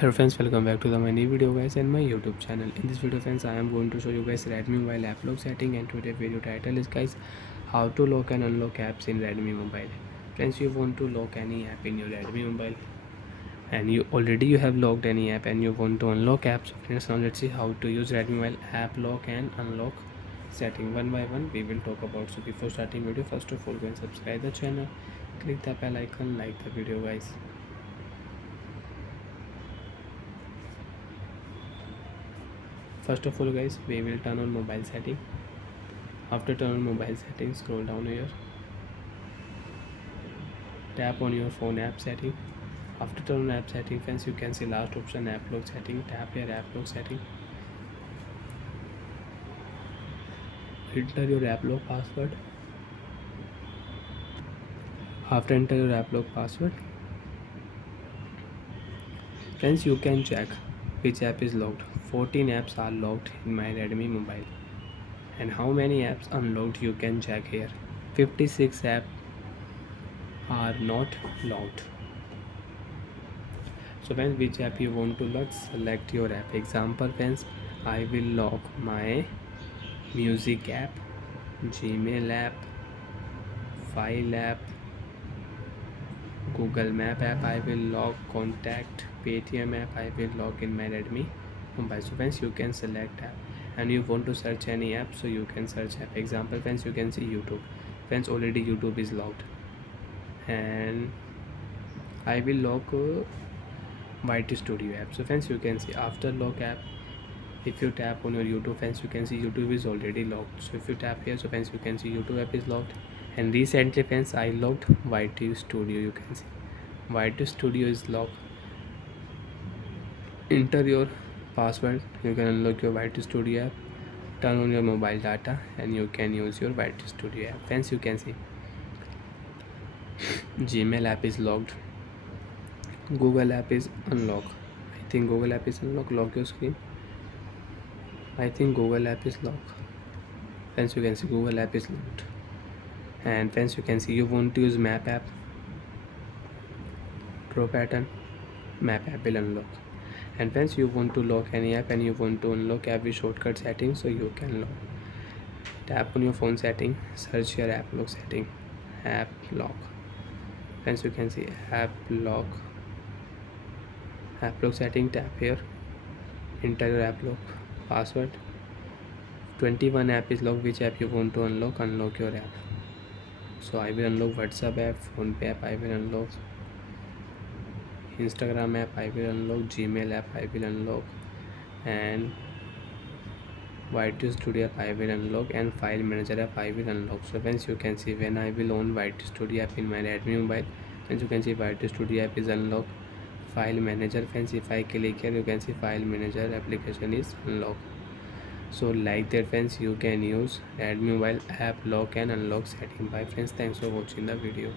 Hello friends, welcome back to my new video guys and my YouTube channel. In this video friends, I am going to show you guys Redmi mobile app lock setting, and today video title is guys how to lock and unlock apps in Redmi mobile. Friends, you want to lock any app in your Redmi mobile and you have locked any app and you want to unlock apps. So friends, now let's see how to use Redmi mobile app lock and unlock setting one by one. We will talk about. So before starting video, first of all go and subscribe the channel, click the bell icon, like the video guys. First of all guys, we will turn on mobile setting. After turn on mobile settings, scroll down here, tap on your phone app setting. After turn on app setting friends, you can see last option app lock setting. Tap here app lock setting, enter your app lock password. After enter your app lock password friends, you can check which app is locked. 14 apps are locked in my Redmi mobile, and how many apps unlocked you can check here. 56 apps are not locked. So friends, which app you want to lock, select your app. Example friends, I will lock my music app, Gmail app, file app, Google Map app I will lock, contact, Paytm app I will lock in my Redmi mobile. So friends, you can select app, and you want to search any app, so you can search app. Example friends, you can see YouTube. Friends, already YouTube is locked, and I will lock YT Studio app. So friends, you can see after lock app, if you tap on your YouTube friends, you can see YouTube is already locked. So if you tap here, so friends, you can see YouTube app is locked. And recently friends, I locked YT Studio. You can see YT Studio is locked. Enter your password, you can unlock your YT Studio app. Turn on your mobile data and you can use your YT Studio app. Friends, you can see Gmail app is locked, Google app is unlocked. I think Google app is unlocked. Lock your screen. I think Google app is locked. Friends, you can see Google app is locked. And friends, you can see you want to use map app, draw pattern, map app will unlock. And friends, you want to lock any app and you want to unlock app with shortcut setting, so you can lock. Tap on your phone setting, search your app lock setting, app lock. Friends, you can see app lock setting. Tap here, enter your app lock password. 21 app is locked. Which app you want to unlock your app. So I will unlock WhatsApp app, PhonePe app I will unlock, Instagram app I will unlock, Gmail app I will unlock, and YT Studio app I will unlock, and File Manager app I will unlock. So friends, you can see when I will on YT Studio app in my Redmi mobile, friends, you can see YT Studio app is unlocked. File Manager friends, if I click here, you can see File Manager application is unlocked. So like that friends, you can use Redmi mobile app lock and unlock setting. Bye friends, thanks for watching the video.